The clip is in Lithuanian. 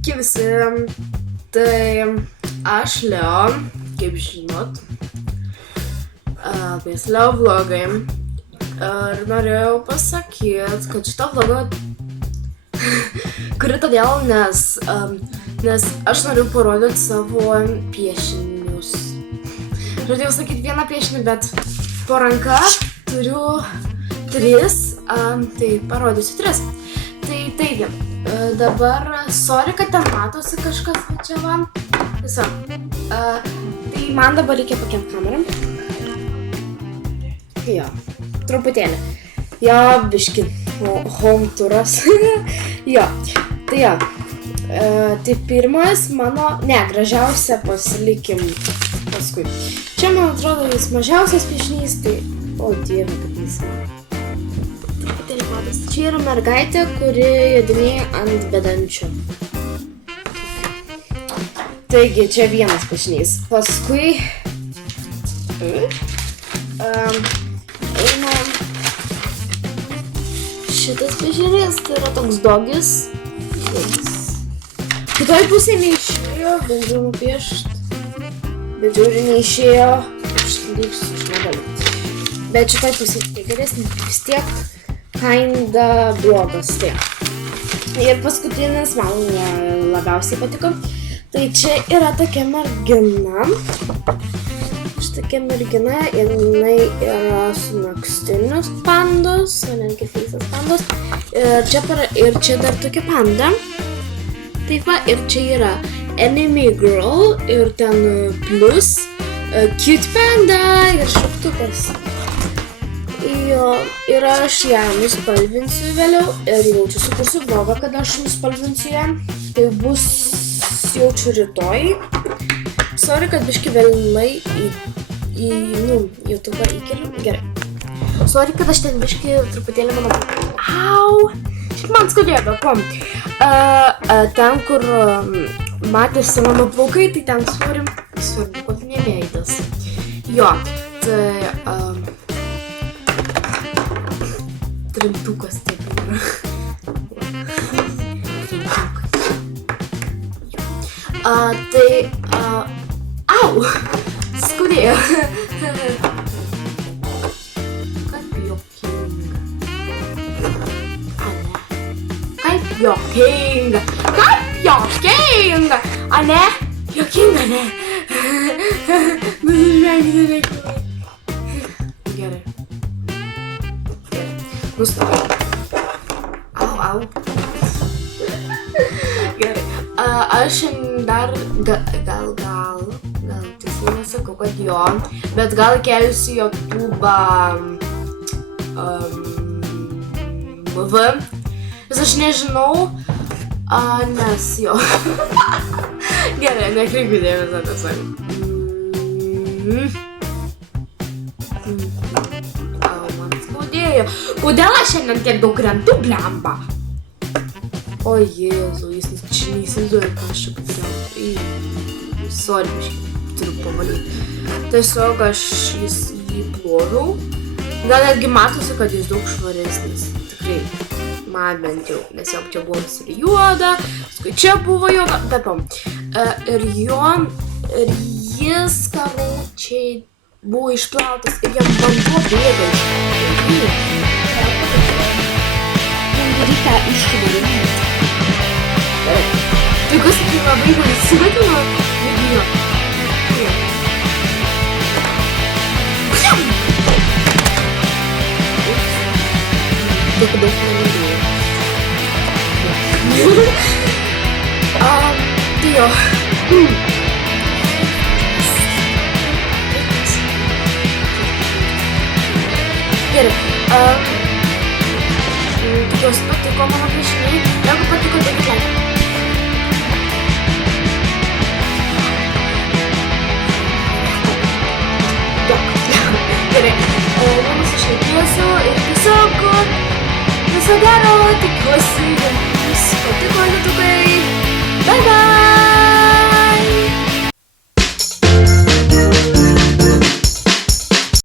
Sveiki visi, tai aš Leo, kaip žinot, apie Leo vlogai. Ir norėjau pasakyti, kad šitą vlogą kuri todėl, nes aš noriu parodyti savo piešinius. Žadėjau sakyti vieną piešinį, bet po ranka turiu 3, tai parodysiu 3. Tai taigi, dabar, sorry, kad ten matosi kažkas čia man. Visa. Tai man dabar reikia pakelt kamerą. Jo, truputėlį. Jo, biški, home turas. Jo, tai jo. Tai pirmas mano, gražiausia pasilikim paskui. Čia, man atrodo, jis mažiausias piešinys, tai, o dieve, kaip jis. Truputėlį vadas. Čia yra mergaitė, kuri jodinėja ant bedančių. Taigi, čia vienas piešinys. Paskui eina šitas piešinys, tai yra toks dogis. Kitoj pusėje neišėjo, bandžiau nupiešt. Bet žiūrėjau, neišėjo. Aš negaliu. Bet šitoj pusėje tiek geresnė, vis tiek kinda blogas. Ir paskutinis man labiausiai patiko. Tai čia yra tokia mergina. Šitokia mergina, jinai yra su nakstinius pandos, o netgi feisas pandos. Ir čia dar tokia panda. Taip va, ir čia yra enemy girl ir ten plus cute panda ir šauktukas. Jo, ir aš ją nuspalvinsiu vėliau ir jaučiu sukursiu vlogą, kad aš nuspalvinsiu ją. Tai bus jaučiu rytoj. Sorry, kad biški vėlai į YouTube įkeliu. Gerai. Sorry, kad aš ten biški truputėlį mano... Au! Šiaip man skaudėjo, bet pom. Ten, kur matėsi mano plaukai, tai ten svarbu, kad ne veidas. Jo, tai... Trintukas taip yra. Au! Skaudėjo. Juokinga. Kaip juokinga? A ne? Juokinga, ne? Nusižvengti reikia. Gerai. Nustojau. Au. Gerai. Aš dar gal tiesiog nesakau, kad jo, bet gal kelsiu YouTube'ą Vis aš nežinau, nes jo. Gerai, nekreipiu dėmesio tiesiog. Man skaudėjo. Kodėl aš šiandien tiek daug krentu, blemba? O Jėzau, jis čia neįsivaizduoja, ką aš čia padariau. Sorry, aš turiu pavalyti. Tiesiog aš jį ploviau. Gal netgi matosi, kad jis daug švaresnis. Tikrai. Man bent jau, nes jau čia buvo visur juoda, paskui čia buvo juoda, bet ir jis karučiai buvo išplautas ir jam vanduo bėga iš to. Jam reikia išvaryti. Tai kas tai labai įsivaidino video. Tiek daug nenorėjau. Tai jo. Gerai. Tikiuosi patiko mano piešiniai. Jeigu patiko, duokit like. Gerai. Nusišnekėsiu ir tiesiog viso gero, tikiuosi jums patiko YouTube'ai. Bye bye!